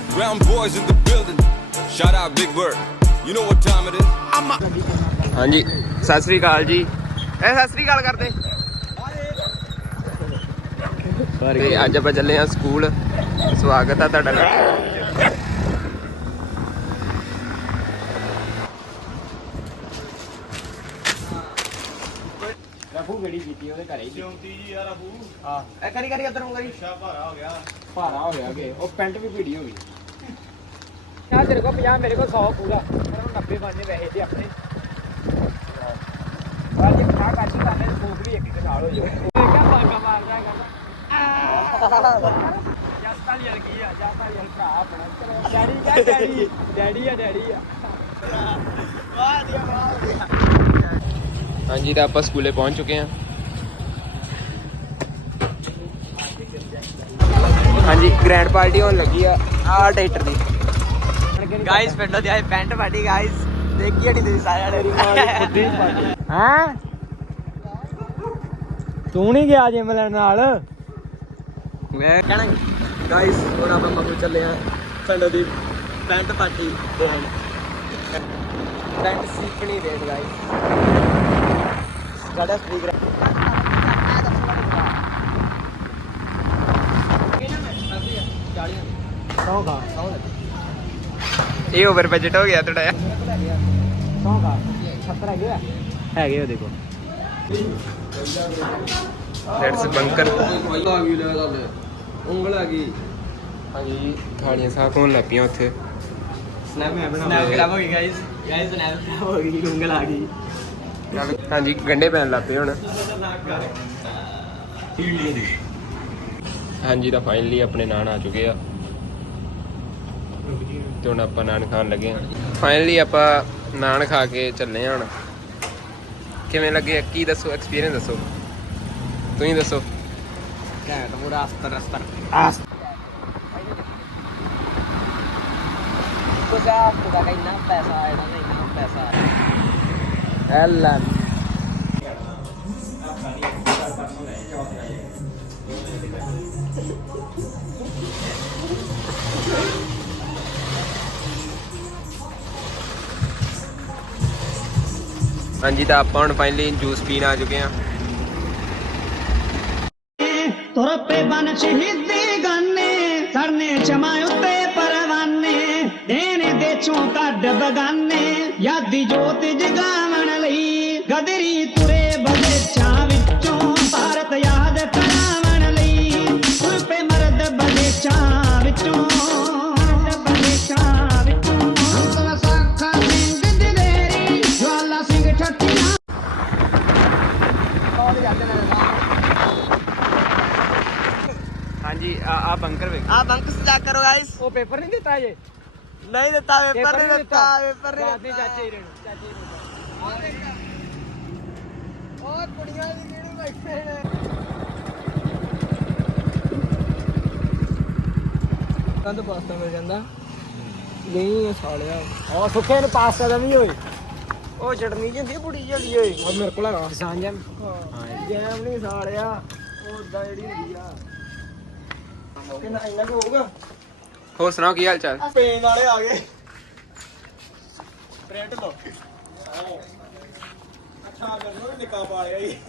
Brown boys in the building. Shout out Big Bird. You know what time it is? ਹਾਂਜੀ ਸਤਿ ਸ੍ਰੀ ਅਕਾਲ ਜੀ। ਇਹ ਸਤਿ ਸ੍ਰੀ ਅਕਾਲ ਕਰਦੇ ਤੇ ਅੱਜ ਆਪਾਂ ਚੱਲੇ ਆ ਸਕੂਲ। ਸਵਾਗਤ ਆ ਤੁਹਾਡਾ। ਰਫੂ ਗੜੀ ਕੀਤੀ ਉਹਦੇ ਘਰੇ ਜਿਉਂਤੀ ਜੀ ਯਾਰ ਰਫੂ ਆ ਇਹ ਕਰੀ ਉਧਰ ਨੂੰ ਕਰੀ ਭਾਰਾ ਹੋ ਗਿਆ ਕਿ ਉਹ ਪੈਂਟ ਵੀ ਭੀੜੀ ਹੋ ਗਈ। ਯਾਰ ਤੇਰੇ ਕੋਲ 50 ਮੇਰੇ ਕੋਲ 100 ਪੂਰਾ ਮੇਰੇ ਕੋਲ 90 ਬਣਨੇ ਵੈਸੇ ਤੇ ਆਪਣੇ ਅੱਜ ਖਾ ਕਾਚੀ ਕਰਨੇ ਸੋਫਰੀ ਇੱਕ ਨਾਲ ਹੋ ਜਾਵੇ ਕਿਆ ਬਾਗਾ ਮਾਰਦਾ ਹੈਗਾ ਜਸਤਾਲ ਯਾਰ ਕੀ ਆ ਜਸਤਾਲ ਯਾਰ ਭਰਾ ਆਪਣਾ ਡੈਡੀ ਕਾ ਡੈਡੀ ਆ ਵਾਹ ਦੀ ਹਾਂਜੀ ਤਾਂ ਆਪਾਂ ਸਕੂਲੇ ਪਹੁੰਚ ਚੁੱਕੇ ਹਾਂ। ਹਾਂਜੀ ਗ੍ਰੈਂਡ ਪਾਰਟੀ ਹੋਣ ਲੱਗੀ ਆ ਟਾਈਟਰ ਦੀ। ਗਾਇਸ ਪਿੰਡੋਂ ਦੀ ਆਏ ਪੈਂਟ ਪਾਰਟੀ ਗਾਇਸ ਦੇਖੀ ਨਹੀਂ ਤੁਸੀਂ ਸਾਰੇ ਵਾਲੇ ਹਾਂ ਤੂੰ ਨਹੀਂ ਗਿਆ ਜਿਮ ਲੈਣ ਨਾਲ ਮੈਂ ਕਹਿਣਾ ਗਾਇਸ ਹੁਣ ਆਪਾਂ ਮੰਗੂ ਚੱਲੇ ਆ ਪਿੰਡੋਂ ਦੀ ਪੈਂਟ ਪਾਰਟੀ ਦੇਣ ਪੈਂਟ ਸਿੱਖਣੀ ਰੇਟ ਗਾਇਸ ਸਾਡਾ ਸਪੀਕਰ ਇਹ ਓਵਰ ਬਜਟ ਹੋ ਗਿਆ ਤੁਹਾਡਾ ਹੈਗੇ ਉਹਦੇ ਕੋਲ ਲੈਟਸ ਬੰਕਰ ਉਂਗਲ ਆ ਗਈ। ਹਾਂਜੀ ਥਾਲੀਆਂ ਸਾਫ ਹੋਣ ਲੱਗ ਪਈਆਂ ਉੱਥੇ। ਸਨੈਪ ਖਰਾਬ ਹੋ ਗਈ ਗਾਇਸ ਸਨੈਪ ਖਰਾਬ ਹੋ ਗਈ ਉਂਗਲ ਆ ਗਈ। ਹਾਂਜੀ ਗੰਡੇ ਪੈਣ ਲੱਗ ਪਏ ਹੁਣ। ਹਾਂਜੀ ਤਾਂ ਫਾਈਨਲੀ ਆਪਣੇ ਨਾਨ ਆ ਚੁੱਕੇ ਆ ਤੇ ਹੁਣ ਆਪਾਂ ਨਾਨ ਖਾਣ ਲੱਗੇ ਹਾਂ। ਫਾਈਨਲੀ ਆਪਾਂ ਨਾਨ ਖਾ ਕੇ ਚੱਲੇ ਹਾਂ। ਹੁਣ ਕਿਵੇਂ ਲੱਗੇ ਕੀ ਦੱਸੋ ਐਕਸਪੀਰੀਅੰਸ ਦੱਸੋ ਤੁਸੀਂ ਦੱਸੋ। ਘੈਂਟ ਪੂਰਾ ਅਸਤਰ ਕੁਛ ਆ ਇੰਨਾ ਪੈਸਾ ਆਇਆ ਨਾ ਇੰਨਾ ਪੈਸਾ ਐਲਨ ਹਾਂਜੀ ਤਾਂ ਆਪਾਂ ਹੁਣ ਫਾਈਨਲੀ ਜੂਸ ਪੀਣ ਆ ਚੁੱਕੇ ਹਾਂ। ਤੁਰ ਪੇ ਬਨ ਸ਼ਹੀਦੀ ਗਾਨੇ ਸਰਨੇ ਚਮਾ ਉੱਤੇ ਪਰਵਾਨੇ ਦੇਣੇ ਦੇ ਚੋਂ ਕੱਢ ਬਗਾਨੇ ਯਾਦੀ ਜੋਤ ਜਗਾਵਣ ਲਈ ਗਦਰੀ ਤੁਰੇ ਬਦੇਚਾਂ ਵਿੱਚੋਂ ਭਾਰਤ ਯਾਦ ਕਰਾਵਣ ਲਈ ਤੁਰ ਪੇ ਮਰਦ ਬਦੇਚਾਂ ਵਿੱਚੋਂ ਹੰਸਲਾ ਸਾਖਾ ਸਿੰਘ ਦਦੇਰੀ ਜਵਾਲਾ ਸਿੰਘ ਠੱਠੀਆਂ। ਹਾਂਜੀ ਆ ਬੰਕਰ ਵੇਖ ਆ ਬੰਕ ਸਜਾ ਕਰੋ ਗਾਇਸ। ਉਹ ਪੇਪਰ ਨਹੀਂ ਦਿੱਤਾ ਜੇ ਨਹੀਂ ਦਿੱਤਾ ਪੇਪਰ ਨਹੀਂ ਦਿੱਤਾ ਚਾਚੇ ਰੇ ਉਹ ਕੁੜੀਆਂ ਦੀ ਕਿਹੜੀ ਬੈਠੇ ਨੇ ਕੰਦ ਪਾਸਤਾ ਮਿਲ ਜਾਂਦਾ ਨਹੀਂ ਸਾਲਿਆ ਉਹ ਸੁੱਕੇ ਨੂੰ ਪਾਸਤਾ ਦਾ ਵੀ ਓਏ ਉਹ ਚਟਨੀ ਜਿੰਦੀ ਬੁੜੀ ਜਲੀ ਓਏ ਉਹ ਮੇਰੇ ਕੋਲ ਹੈਗਾ ਸਾਂਜਮ ਹਾਂ ਜੈਮ ਨਹੀਂ ਸਾਲਿਆ ਉਹ ਉਦਾਂ ਜਿਹੜੀ ਹੁੰਦੀ ਆ ਕਿੰਨਾ ਇੰਨਾ ਕੁ ਹੋਊਗਾ। ਹੋਰ ਸੁਣਾਓ ਕੀ ਹਾਲ ਚਾਲ। ਪੇਨ ਵਾਲੇ ਆ ਗਏ ਪ੍ਰਿੰਟ ਲੋ ਅੱਛਾ ਕਰਨੋ ਨਿੱਕਾ ਪਾ ਲਿਆ ਜੀ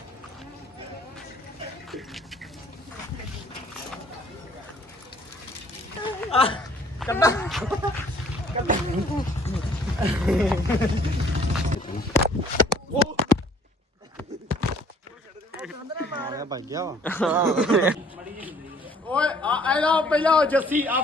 ਕੱਢਾ ਉਹ ਮਾਰਿਆ ਭੱਜ ਗਿਆ ਓਏ ਆ ਇਹਦਾ ਪਹਿਲਾਂ ਜੱਸੀ ਆ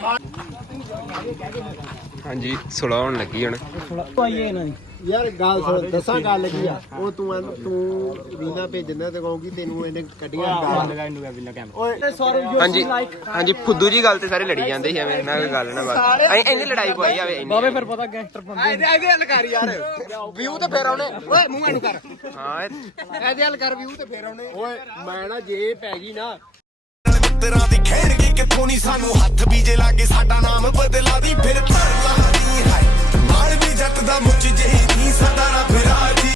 ਹਾਂਜੀ ਸੁਲਾ ਹੋਣ ਲੱਗੀ ਹੁਣ। ਆਈਏ ਇਹਨਾਂ ਦੀ ਯਾਰ ਗੱਲ ਸੁਣ ਦੱਸਾਂ ਗੱਲ ਕੀ ਆ ਉਹ ਤੂੰ ਰੀਨਾ ਭੇਜਣਾ ਤੇ ਕਹੂੰਗੀ ਤੈਨੂੰ ਇਹਨੇ ਕੱਢੀਆਂ ਓਏ ਸੌਰਵ ਹਾਂਜੀ ਹਾਂਜੀ ਫੁੱਦੂ ਜੀ ਗੱਲ ਤੇ ਸਾਰੇ ਲੜੀ ਜਾਂਦੇ ਸੀ ਐਵੇਂ ਨਾ ਕੋਈ ਗੱਲ ਨਾ ਬਸ ਇੰਨੀ ਲੜਾਈ ਪਵਾਈ ਜਾਵੇ ਬਾਬੇ ਫਿਰ ਪਤਾ ਗੈਂਗਸਟਰ ਬੰਦੇ ਇਹਦੇ ਹੱਲ ਕਰ ਯਾਰ ਵਿਊ ਤੇ ਫੇਰ ਆਉਣੇ ਓਏ ਮੂੰਹ ਇਹਨੂੰ ਕਰ ਹਾਂ ਇਹਦੇ ਹੱਲ ਕਰ ਵਿਊ ਤੇ ਫੇਰ ਆਉਣੇ ਓਏ ਮੈਂ ਨਾ ਜੇ ਪੈ ਗਈ ਨਾ ਮਿੱਤਰਾਂ ਦੀ ਖੇਡ ਗਈ ਕਿੱਥੋਂ ਨਹੀਂ ਸਾਨੂੰ ਹੱਥ ਬੀਜੇ ਲਾਗੇ ਸਾਡਾ ਨਾਮ ਬਦਲਾ ਦੀ ਫਿਰ ਧਰ ਲਾ ਦੀ ਹਾਏ ਮਾਰ ਵੀ ਜੱਟ ਦਾ ਮੁੱਚ ਜਿਹੀ ਨਹੀਂ ਸਾਡਾ ਰੱਬ ਰਾਜੀ।